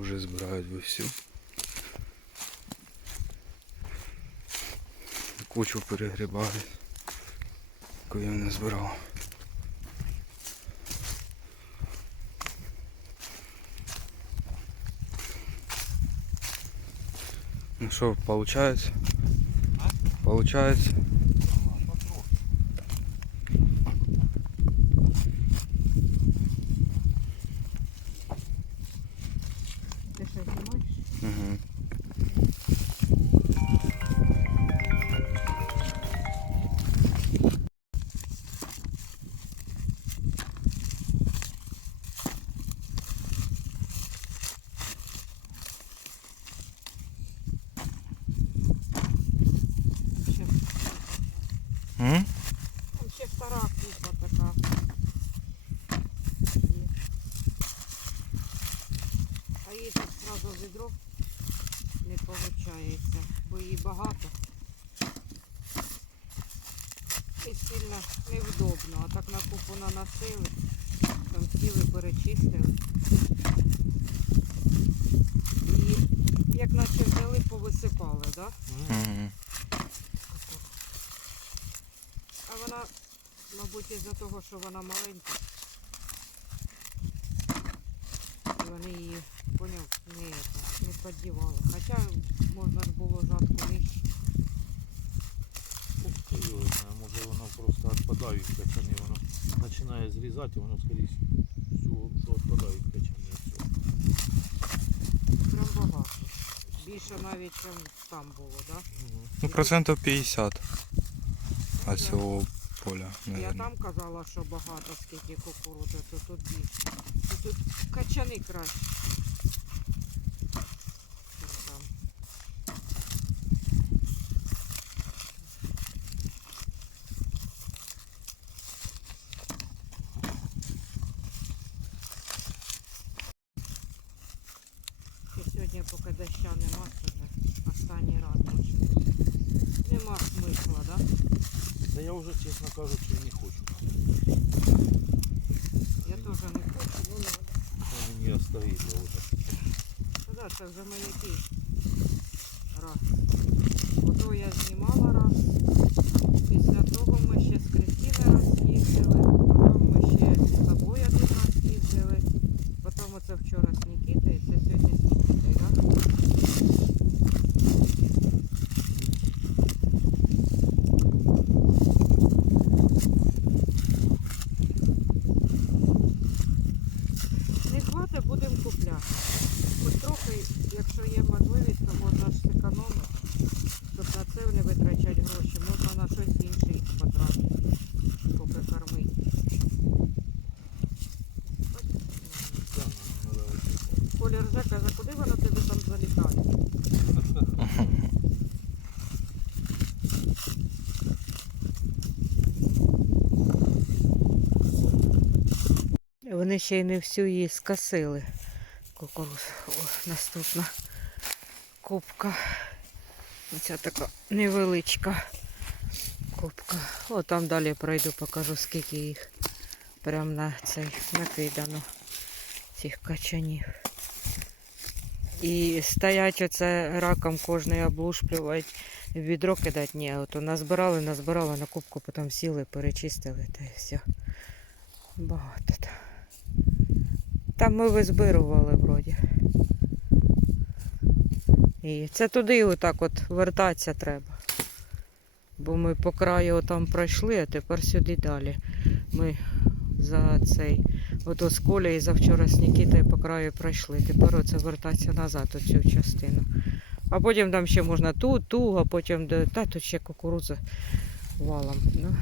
вже збирають вовсю. Кучу перегрібають, яку я не збирав. Ну що, получается? Получается? Ти що знімаєш? Угу. Ще, М? там ще стара купа така. Є. А їй так зразу відро не виходить, бо її багато. І сильно невдобно. А так на купу наносили, там сіли, перечистили. І як наче взяли, повисипали, так? Да? Мгм. А вона, мабуть, із-за того, що вона маленька. і Вони її, поняв, не, не подівали. Хоча можна ж було жатку нижче. Ух ти, може воно просто відпадає від качани, воно починає зрізати, воно скоріше всього, відпадає від все. Прям багато. Більше навіть, ніж там було, так? Ну, процентів 50 от цього поля, Я наверное. там казала, що багато, скільки кукурудзи, то тут більше. То тут качани краще. ніж там. І сьогодні, поки доща нема, це вже останній раз точно. Нема смисла, так? Да? Та я вже, чесно кажучи, не хочу. Я теж не хочу, ну надо. Це мені остається вже. Ну це вже маяки. Раз. Ото я знімала раз. Після того ми ще з Кристиною раз їздили. Потім ми ще з тобою один раз їздили. Потім оце вчора з Нікітою, це сьогодні з Нікітою, так? Не хватить, будемо купляти. Хоч трохи, якщо є можливість, то можна ж зекономити, щоб на це не витрачати гроші, можна на щось інше їх потратити, поки кормити. Да, надо висипати. Коля рже каже, куди воно тобі там залітає? Вони ще й не всю її скосили. Кукуруз. О, наступна кубка. Оця така невеличка кубка. О, там далі пройду, покажу, скільки їх прям на цей накидано цих качанів. І стоять оце раком кожний облушплювати, відро кидати. Ні, от назбирали, назбирали на кубку, потім сіли, перечистили та й все. Багато. Там. Ми визбирували вроді. І це туди отак от вертатися треба. Бо ми по краю там пройшли, а тепер сюди далі. Ми за цей ото з Коля і завчора з Нікітою по краю пройшли. Тепер оце вертатися назад у цю частину. А потім там ще можна ту, ту, а потім де. Та тут ще кукурудза валом. Ну,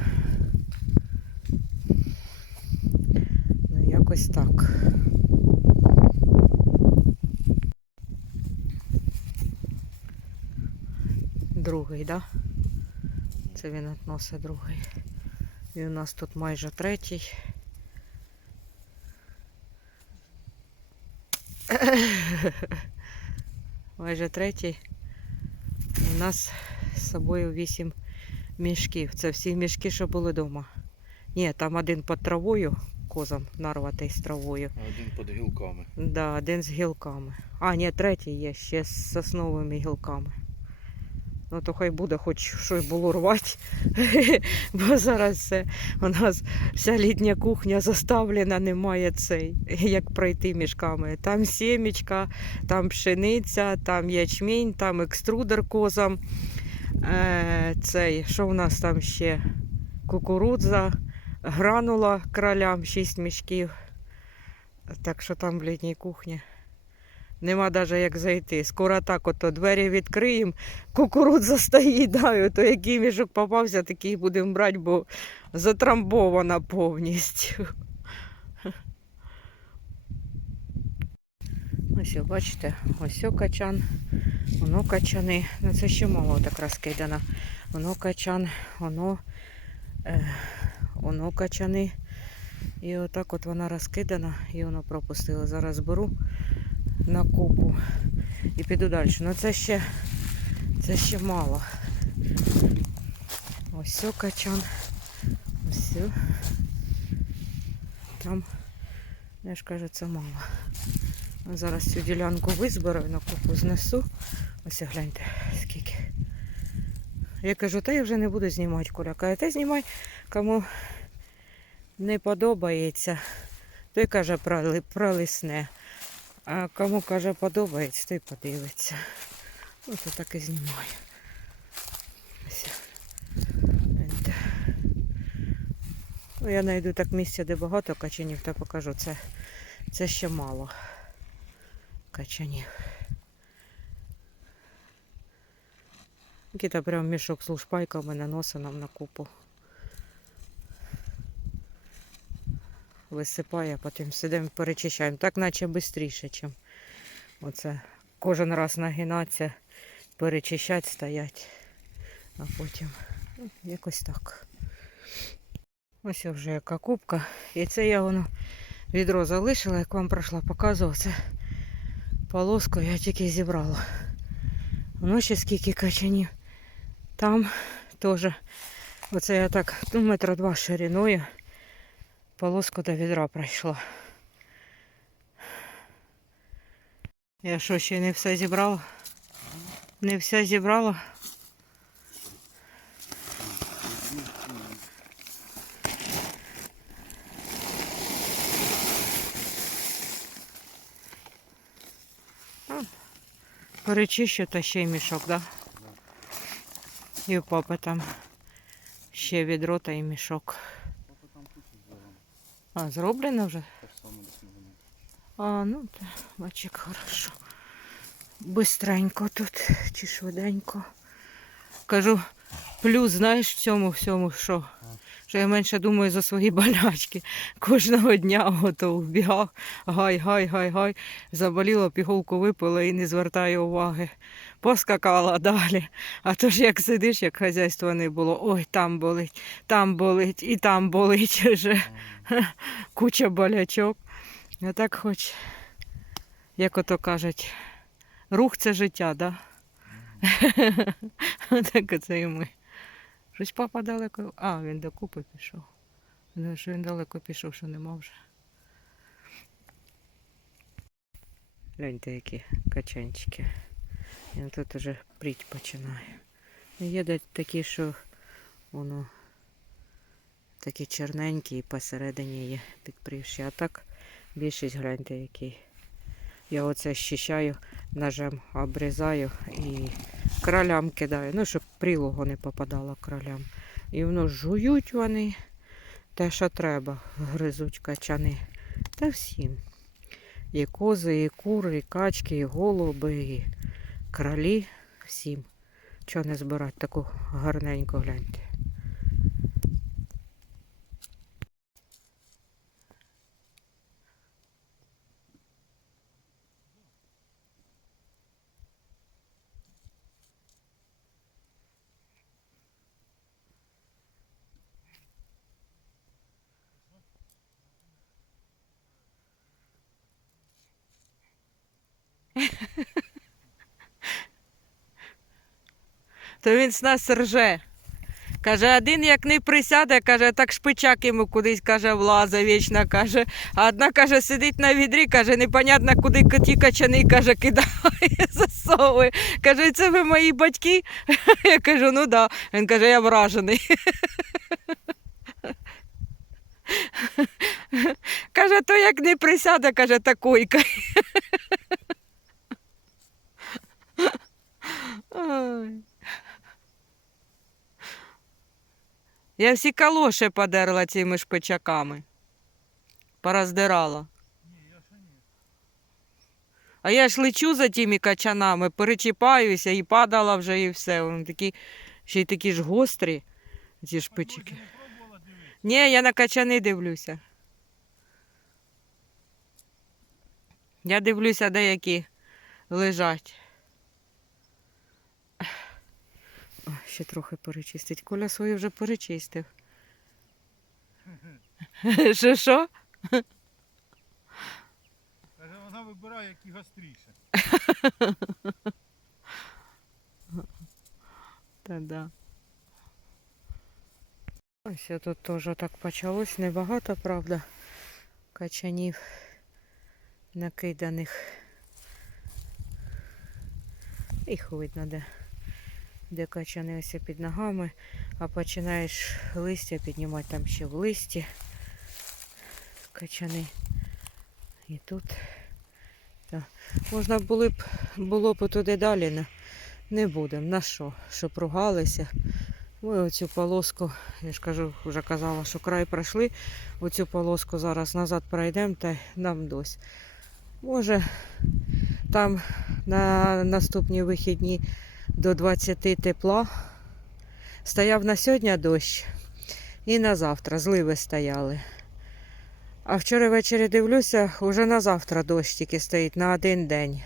ну якось так. Другий, так? Да? Це він відносить другий. І у нас тут майже третій. майже третій. У нас з собою вісім мішків. Це всі мішки, що були вдома. Ні, там один під травою козам нарватий з травою. Один під гілками. Да, один з гілками. А, ні, третій є ще з сосновими гілками. Ну, то хай буде, хоч щось було рвати. Бо зараз все, у нас вся літня кухня заставлена, немає цей, як пройти мішками. Там сімечка, там пшениця, там ячмінь, там екструдер козам. Е, цей, що в нас там ще? Кукурудза, гранула кролям, 6 мішків. Так що там в літній кухні. Нема навіть як зайти. Скоро так ото двері відкриємо, кукурудза стоїть, да, і то який мішок попався, такий будемо брати, бо затрамбована повністю. Ось, бачите, ось о качан, воно качани. Ну це ще мало так розкидано. Воно качан, воно, е, воно качани. І отак от вона розкидана і воно пропустила. Зараз беру на купу і піду далі. Ну це ще, це ще мало. Ось качан. Ось. Там, я ж кажу, це мало. А зараз цю ділянку визберу, на купу знесу. Ось гляньте, скільки. Я кажу, та я вже не буду знімати Коля. Каже, та знімай, кому не подобається, той каже проли- пролисне. А кому каже подобається, той подивиться. Ну, то так і знімаю. Ну, я знайду так місце, де багато качанів, та покажу. Це, це ще мало качанів. Кіта прям мішок з лушпайками наносить нам на купу. Висипає, потім сидимо перечищаємо. Так наче швидше, ніж оце кожен раз нагинатися, перечищати, стоять, а потім якось так. Ось вже яка кубка. І це я воно відро залишила, як вам пройшла показувала. Це полоску я тільки зібрала. Воно ще скільки качанів. Там теж. Оце я так ну, метра два шириною полоску до відра пройшла. Я що, ще не все зібрала? Не все зібрала? Перечищу та ще й мішок. Да? І у папи там ще відро та й мішок. А, зроблено вже? А, ну так, бач, як хорошо. Бистренько тут, чи швиденько. Кажу, плюс, знаєш, в цьому всьому, що? Що я менше думаю за свої болячки. Кожного дня ото в гай, гай, гай, гай. Заболіла, пігулку випила і не звертаю уваги. Поскакала далі. А то ж як сидиш, як хазяйства не було, ой, там болить, там болить, і там болить вже. Куча болячок. А так хоч, як ото кажуть, рух це життя, да? так оце і ми. Щось папа далеко. А, він до купи пішов. Ну, що він далеко пішов, що нема вже. Гляньте, які качанчики. Він тут уже пріть починає. Є де такі, що воно такі чорненькі і посередині є підпрівші. А так більшість гляньте який. Я оце щищаю, ножем обрізаю і кролям кидаю. Ну, щоб прілого не попадало кролям. І воно жують вони. Те, що треба, гризуть качани. Та всім. І кози, і кури, і качки, і голуби, і кролі. Всім. Чого не збирати таку гарненьку гляньте. То він з нас рже. Каже, один як не присяде, каже, так шпичак йому кудись каже, влазе вічно, каже. А одна каже, сидить на відрі, каже, непонятно, куди ті качани, каже, кидає, засовує. Каже, це ви мої батьки? Я кажу, ну да. Він каже, я вражений. Каже, то як не присяде, каже, та койка. Ой. Я всі калоші подерла цими шпичаками. Пороздирала. А я ж лечу за тими качанами, перечіпаюся і падала вже і все. Вони такі, ще й такі ж гострі, ці шпичики. Ні, я на качани дивлюся. Я дивлюся, деякі лежать. О, ще трохи перечистить. Коля свою вже перечистив. Що що? Каже, вона вибирає, які гостріше. Та да. Ось тут теж так почалось. Небагато, правда, качанів накиданих. Їх видно, де, де качани ось під ногами, а починаєш листя піднімати там ще в листі. Качани. І тут. Так. Можна було б, було б туди далі. Не, не будемо. На що? Щоб ругалися. Ми оцю полоску, я ж кажу, вже казала, що край пройшли. Оцю полоску зараз назад пройдемо та нам дось. Може, там на наступні вихідні до 20 тепла. Стояв на сьогодні дощ і на завтра зливи стояли. А вчора ввечері дивлюся, уже на завтра дощ тільки стоїть на один день.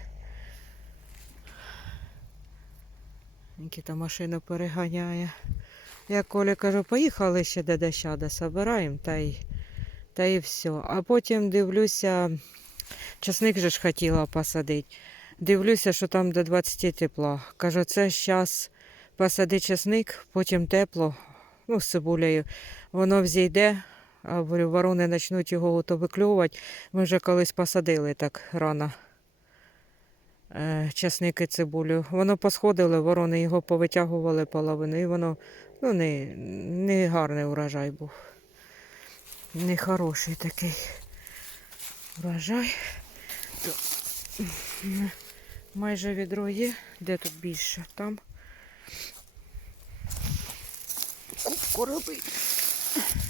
Нікіта машину переганяє. Я Колі кажу, поїхали ще до Дещада, собираємо та й, та й все. А потім дивлюся, часник же ж хотіла посадити. Дивлюся, що там до 20 тепла. Кажу, це зараз посади часник, потім тепло, ну, з цибулею. Воно взійде, а ворони почнуть його то виклювати. Ми вже колись посадили так рано. Е, часник цибулю. Воно посходило, ворони його повитягували половину, і воно ну, не, не гарний урожай був. Не хороший такий урожай. Майже відро є, де тут більше, там. Короби. Слухай.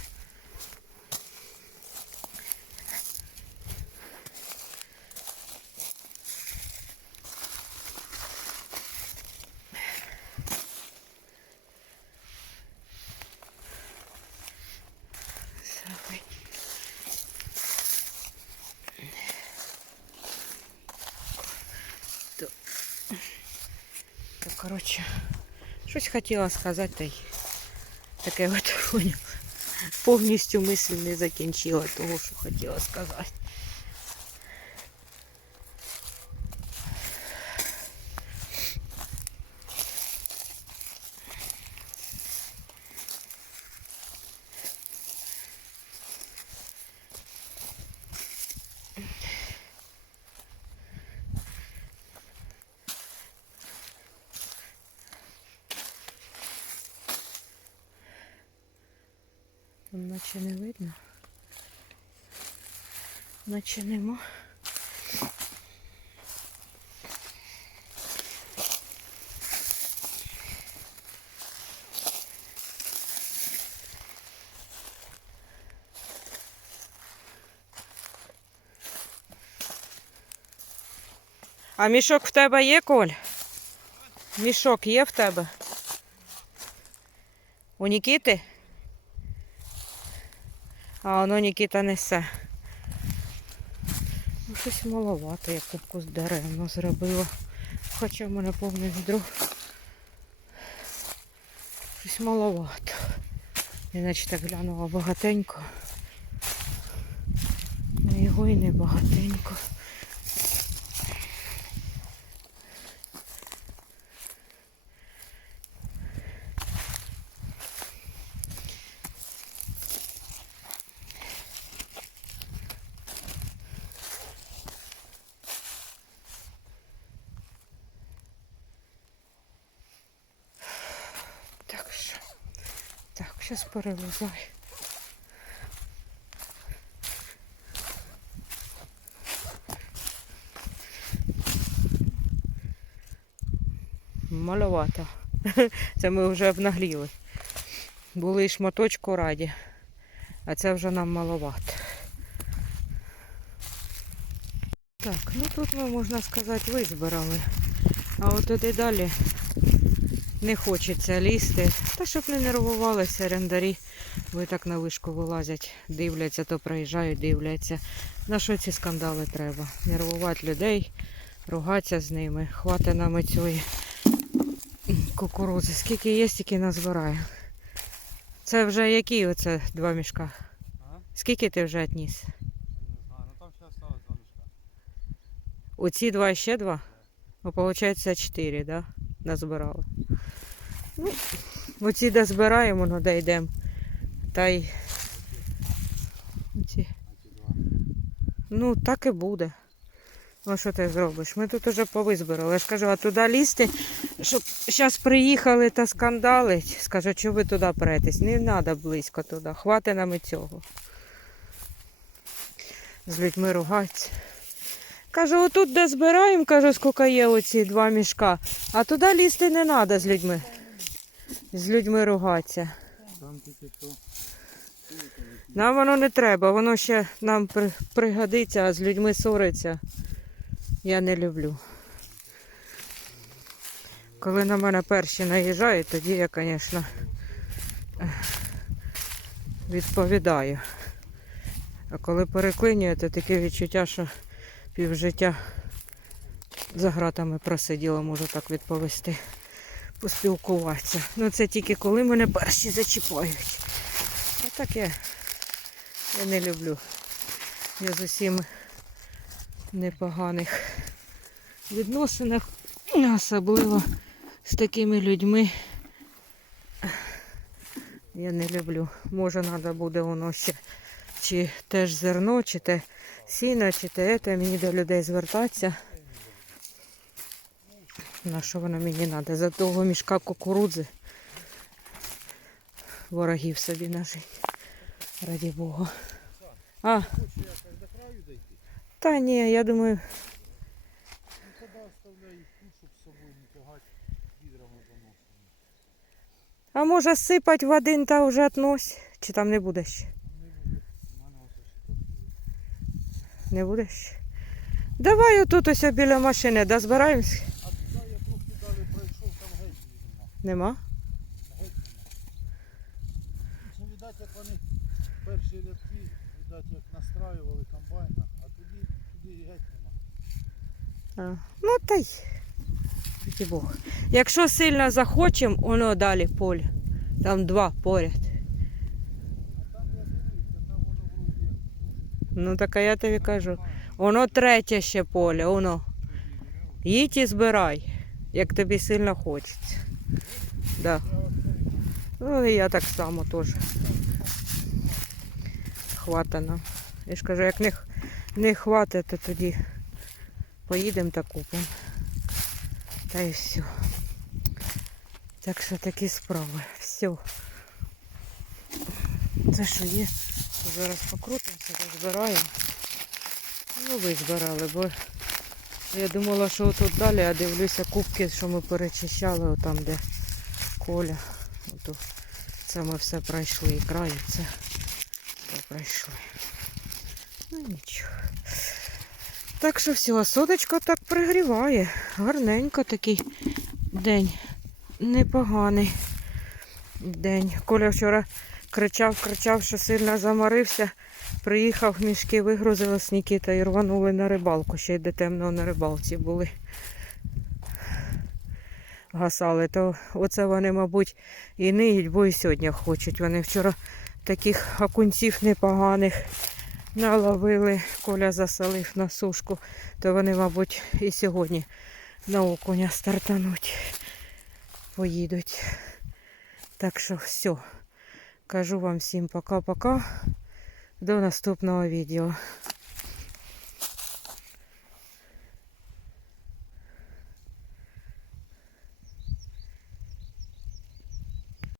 Коротше, щось хотіла сказати, та й таке от. Повністю мислі не закінчила того, що хотіла сказати. Там наче не видно. Наче нема. А мішок в тебе є, Коль? Мішок є в тебе? У Нікіти? А воно Нікіта несе. Ну, щось маловато, я кубку деревно зробила. Хоча в мене повне відро. Щось маловато. Іначе так глянула багатенько. А його і не багатенько. Щас перелізай. Маловато. Це ми вже обнагліли. Були і шматочку раді, а це вже нам маловато. Так, ну тут ми, можна сказати, визбирали. А от туди далі не хочеться лізти. Та щоб не нервувалися орендарі. Ви так на вишку вилазять, дивляться, то проїжджають, дивляться. На що ці скандали треба? Нервувати людей, ругатися з ними. Хватить нам цієї кукурудзи. Скільки є, стільки назбираємо. Це вже які оце два мішка? Скільки ти вже знаю, ну. Оці два і ще два? Ну, виходить, чотири, да? Назбирали. Ну, оці де збираємо, ну де йдемо. Та й. Оці. Ну, так і буде. Ну, що ти зробиш? Ми тут уже повизбирали. Я ж кажу, а туди лізти, щоб зараз приїхали та скандалить. Скажу, що ви туди претесь? Не треба близько туди. Хватить нам і цього. З людьми ругатися. Кажу, отут де збираємо, кажу, скільки є оці два мішка. А туди лізти не треба з людьми. З людьми ругатися. Там тільки то. Нам воно не треба, воно ще нам пригодиться, а з людьми ссориться. Я не люблю. Коли на мене перші наїжджають, тоді я, звісно, відповідаю. А коли переклинює, то таке відчуття, що півжиття за гратами просиділа, можу так відповісти, поспілкуватися. Ну це тільки коли мене перші зачіпають. А так я, я не люблю. Я з усім непоганих відносинах, особливо з такими людьми. Я не люблю. Може, треба буде воно ще чи теж зерно, чи те сіно, чи те. Мені до людей звертатися. На що воно мені треба? За того мішка кукурудзи ворогів собі нажити. Раді Бога. А, та ні, я думаю, а може сипати в один та вже относь? Чи там не будеш? ще? Не будеш? Давай отут ось біля машини, дозбираємось. А туди я трохи далі пройшов, там геть її нема. Це, видать, як вони перші рядки, видать, як настраювали комбайна, а туди, туди геть нема. А, ну та й. Раді Бог. Якщо сильно захочемо, воно далі поле. Там два поряд. А там я дивився, там воно вроді як Ну так а я тобі кажу. Воно третє ще поле, воно. Їдь і збирай, як тобі сильно хочеться. Да. Ну і я так само теж. Хвата нам. Я ж кажу, як не, не хватить, то тоді поїдемо та купимо. Та і все. Так що такі справи. Все. Це що є? Зараз покрутимося, розбираємо. Ну, ви збирали, бо я думала, що тут далі, а дивлюся кубки, що ми перечищали, отам, де коля. Ото це ми все пройшли і краю це пройшли. Ну нічого. Так що все, соточка так пригріває. Гарненько такий день. Непоганий день. Коля вчора кричав, кричав, що сильно заморився. Приїхав, мішки вигрузили з Нікіта і рванули на рибалку. Ще й до темного на рибалці були. Гасали, то оце вони, мабуть, і ниють, бо і сьогодні хочуть. Вони вчора таких окунців непоганих наловили, коля засолив на сушку, то вони, мабуть, і сьогодні на окуня стартануть, поїдуть. Так що все. Кажу вам всім пока-пока. До наступного відео.